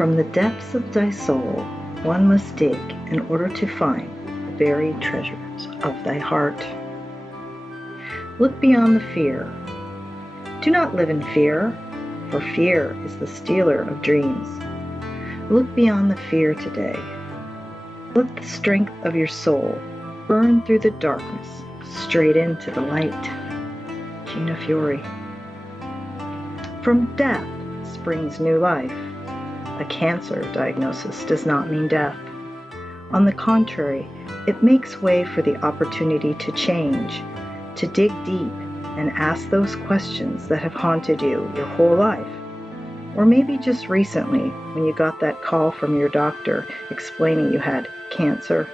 From the depths of thy soul one must dig in order to find the buried treasures of thy heart. Look beyond the fear. Do not live in fear, for fear is the stealer of dreams. Look beyond the fear today. Let the strength of your soul burn through the darkness straight into the light. Gina Fiore. From death springs new life. A cancer diagnosis does not mean death. On the contrary, it makes way for the opportunity to change, to dig deep and ask those questions that have haunted you your whole life. Or maybe just recently when you got that call from your doctor explaining you had cancer.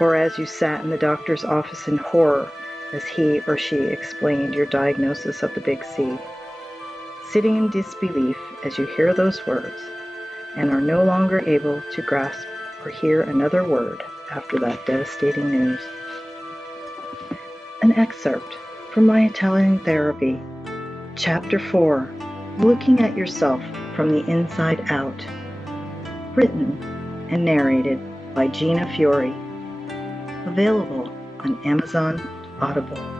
Or as you sat in the doctor's office in horror as he or she explained your diagnosis of the big C. Sitting in disbelief as you hear those words and are no longer able to grasp or hear another word after that devastating news. An excerpt from my Italian therapy, Chapter 4, Looking at Yourself from the Inside Out, written and narrated by Gina Fiore, available on Amazon Audible.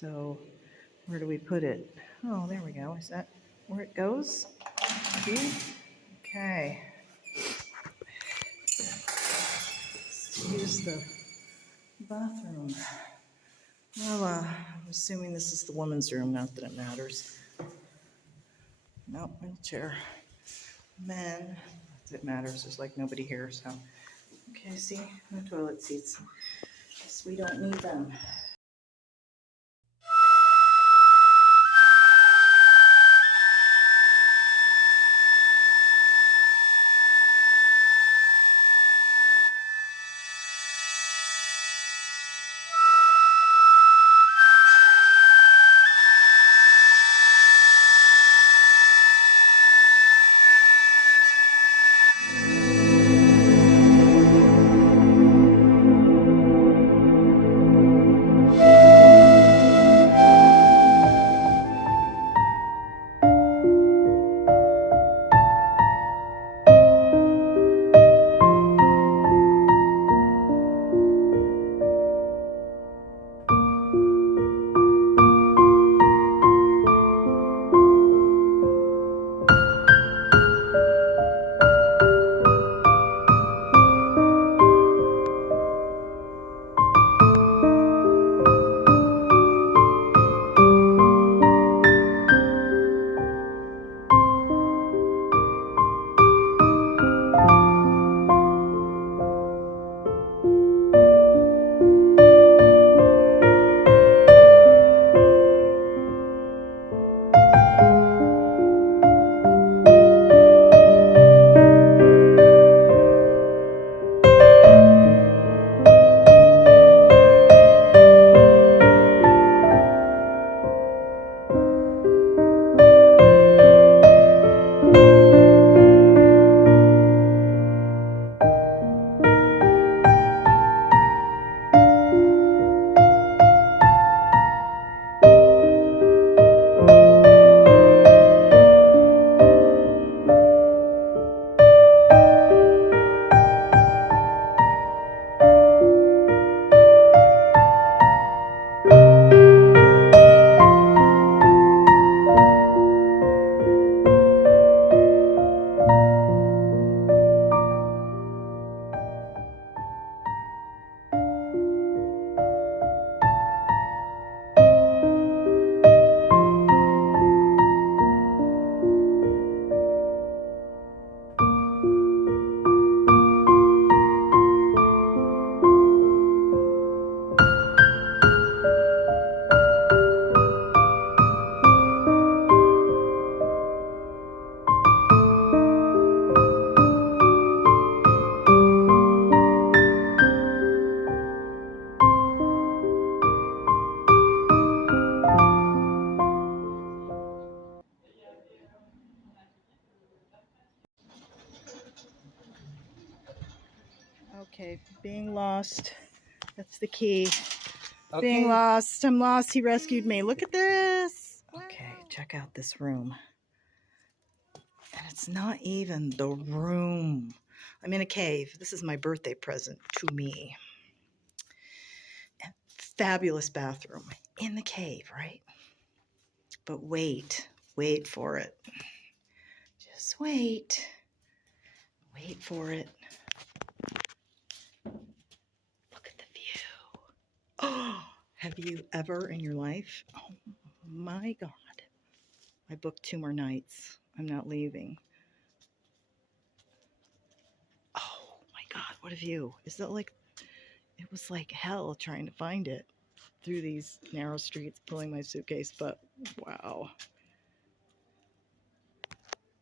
So where do we put it? Oh, there we go. Is that where it goes? Okay. Let's use the bathroom. Well, I'm assuming this is the woman's room, not that it matters. Nope, wheelchair. Men, it matters. There's like nobody here, so. Okay, see, no toilet seats. Guess we don't need them. Okay, being lost. That's the key. Okay. Being lost. I'm lost. He rescued me. Look at this. Okay, check out this room. And it's not even the room. I'm in a cave. This is my birthday present to me. And fabulous bathroom in the cave, right? But wait for it. Just wait. Wait for it. Look at the view. Oh, have you ever in your life? Oh my God. I booked 2 more nights. I'm not leaving. Oh my God, what a view. Is that like, it was like hell trying to find it through these narrow streets, pulling my suitcase, but wow.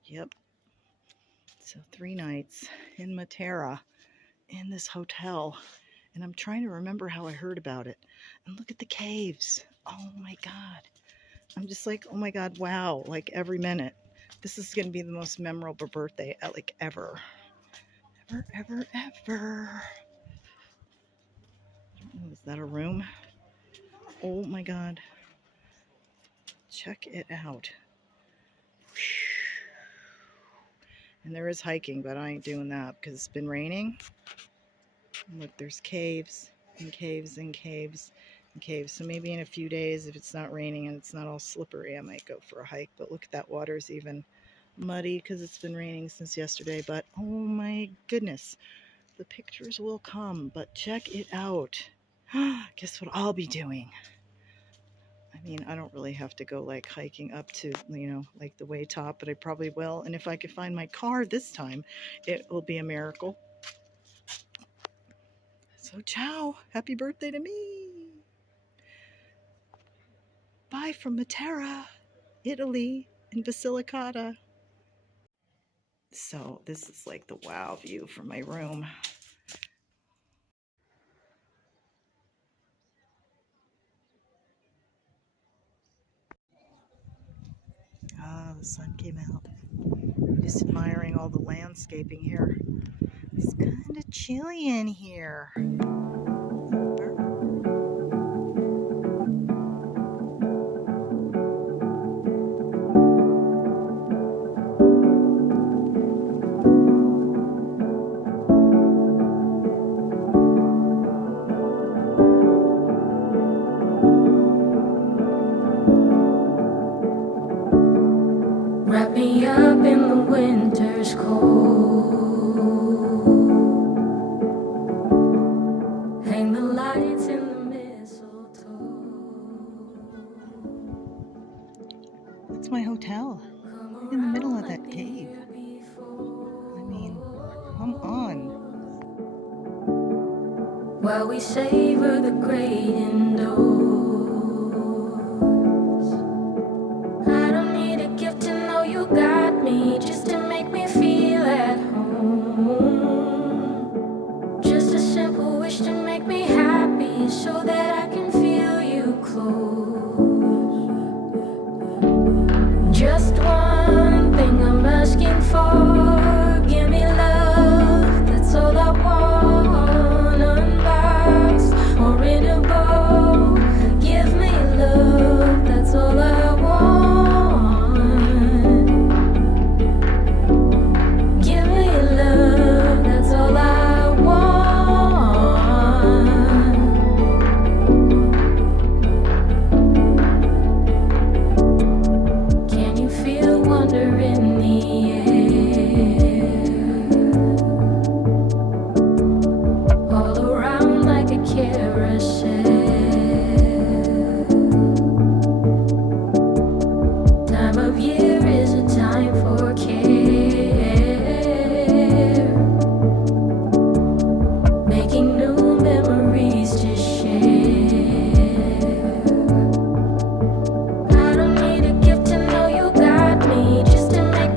Yep. So 3 nights in Matera in this hotel. And I'm trying to remember how I heard about it. And look at the caves. Oh my God. I'm just like, oh my God, wow. Like every minute. This is going to be the most memorable birthday like ever. Ever. Oh, is that a room? Oh my God. Check it out. And there is hiking, but I ain't doing that because it's been raining. Look, there's caves and caves and caves and caves. So maybe in a few days, if it's not raining and it's not all slippery, I might go for a hike. But look at that, water's even muddy because it's been raining since yesterday. But oh my goodness, the pictures will come. But check it out. Guess what I'll be doing? I mean, I don't really have to go like hiking up to, you know, like the way top, but I probably will. And if I could find my car this time, it will be a miracle. So ciao, happy birthday to me. Bye from Matera, Italy, in Basilicata. So this is like the wow view from my room. Ah, the sun came out. Just admiring all the landscaping here. It's kind of chilly in here. Wrap me up in the winter's cold. Hang the lights in the mistletoe. That's my hotel. In the middle of that cave. I mean, come on. While we savor the great indoors. I don't need a gift to know you got me, just to make me feel at home. Just a simple wish to make me happy, so that I can feel you close. Just one thing I'm asking for, give me love, that's all I want. Unboxed or in a bowl, give me love, that's all I want. Give me love, that's all I want. Can you feel wonder in the air? All around like a carousel. Time of year is a time for care. Making new memories to share. I don't need a gift to know you got me, just to make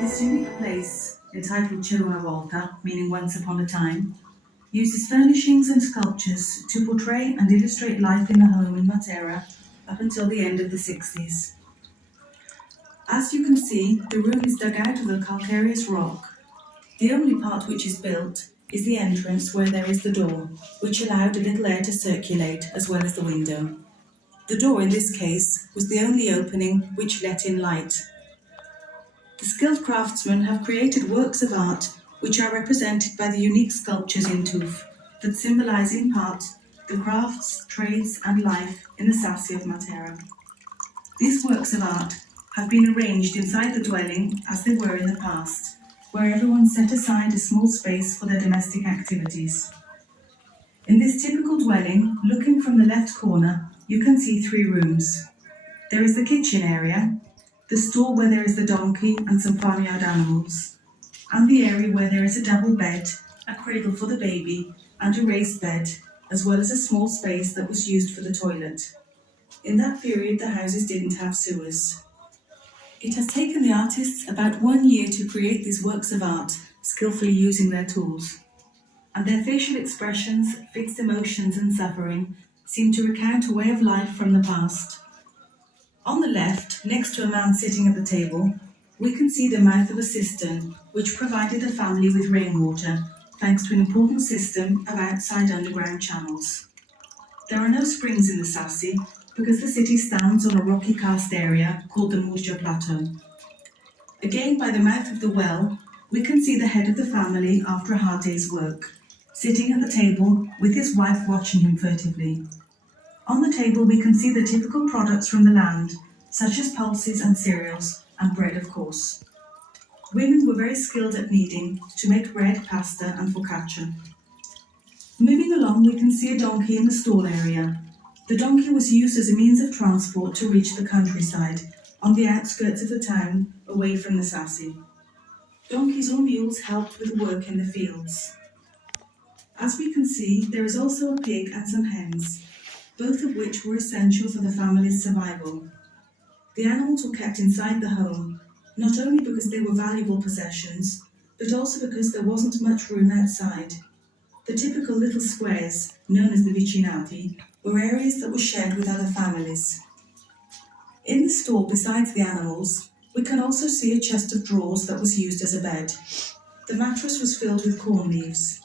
This unique place, entitled C'era una volta, meaning once upon a time, uses furnishings and sculptures to portray and illustrate life in the home in Matera up until the end of the 60s. As you can see, the room is dug out of the calcareous rock. The only part which is built is the entrance where there is the door, which allowed a little air to circulate as well as the window. The door in this case was the only opening which let in light. The skilled craftsmen have created works of art which are represented by the unique sculptures in tuff that symbolise in part the crafts, trades and life in the Sassi of Matera. These works of art have been arranged inside the dwelling as they were in the past, where everyone set aside a small space for their domestic activities. In this typical dwelling, looking from the left corner, you can see 3 rooms. There is the kitchen area, the stall where there is the donkey and some farmyard animals, and the area where there is a double bed, a cradle for the baby, and a raised bed, as well as a small space that was used for the toilet. In that period, the houses didn't have sewers. It has taken the artists about 1 year to create these works of art, skillfully using their tools. And their facial expressions, fixed emotions and suffering seem to recount a way of life from the past. On the left, next to a man sitting at the table, we can see the mouth of a cistern, which provided the family with rainwater, thanks to an important system of outside underground channels. There are no springs in the Sassi, because the city stands on a rocky karst area called the Murgia Plateau. Again, by the mouth of the well, we can see the head of the family after a hard day's work, sitting at the table with his wife watching him furtively. On the table we can see the typical products from the land, such as pulses and cereals, and bread of course. Women were very skilled at kneading to make bread, pasta and focaccia. Moving along we can see a donkey in the stall area. The donkey was used as a means of transport to reach the countryside, on the outskirts of the town, away from the Sassi. Donkeys or mules helped with work in the fields. As we can see, there is also a pig and some hens, both of which were essential for the family's survival. The animals were kept inside the home, not only because they were valuable possessions, but also because there wasn't much room outside. The typical little squares, known as the vicinati, were areas that were shared with other families. In the stall, besides the animals, we can also see a chest of drawers that was used as a bed. The mattress was filled with corn leaves.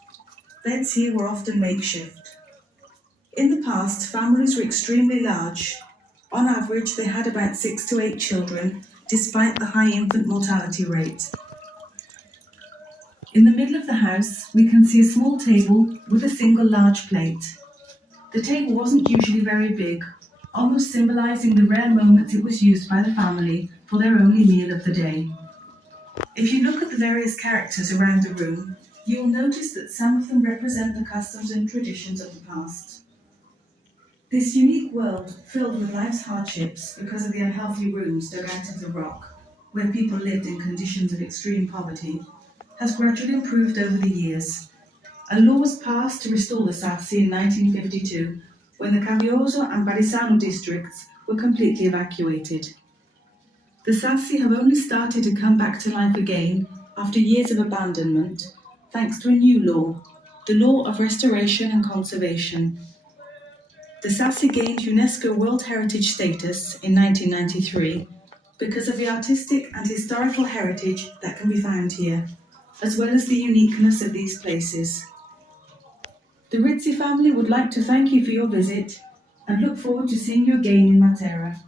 Beds here were often makeshift. In the past, families were extremely large. On average, they had about 6 to 8 children, despite the high infant mortality rate. In the middle of the house, we can see a small table with a single large plate. The table wasn't usually very big, almost symbolising the rare moments it was used by the family for their only meal of the day. If you look at the various characters around the room, you will notice that some of them represent the customs and traditions of the past. This unique world, filled with life's hardships because of the unhealthy rooms dug out of the rock, where people lived in conditions of extreme poverty, has gradually improved over the years. A law was passed to restore the Sassi in 1952, when the Cavioso and Barisano districts were completely evacuated. The Sassi have only started to come back to life again after years of abandonment, thanks to a new law, the Law of Restoration and Conservation. The Sassi gained UNESCO World Heritage status in 1993 because of the artistic and historical heritage that can be found here, as well as the uniqueness of these places. The Rizzi family would like to thank you for your visit and look forward to seeing you again in Matera.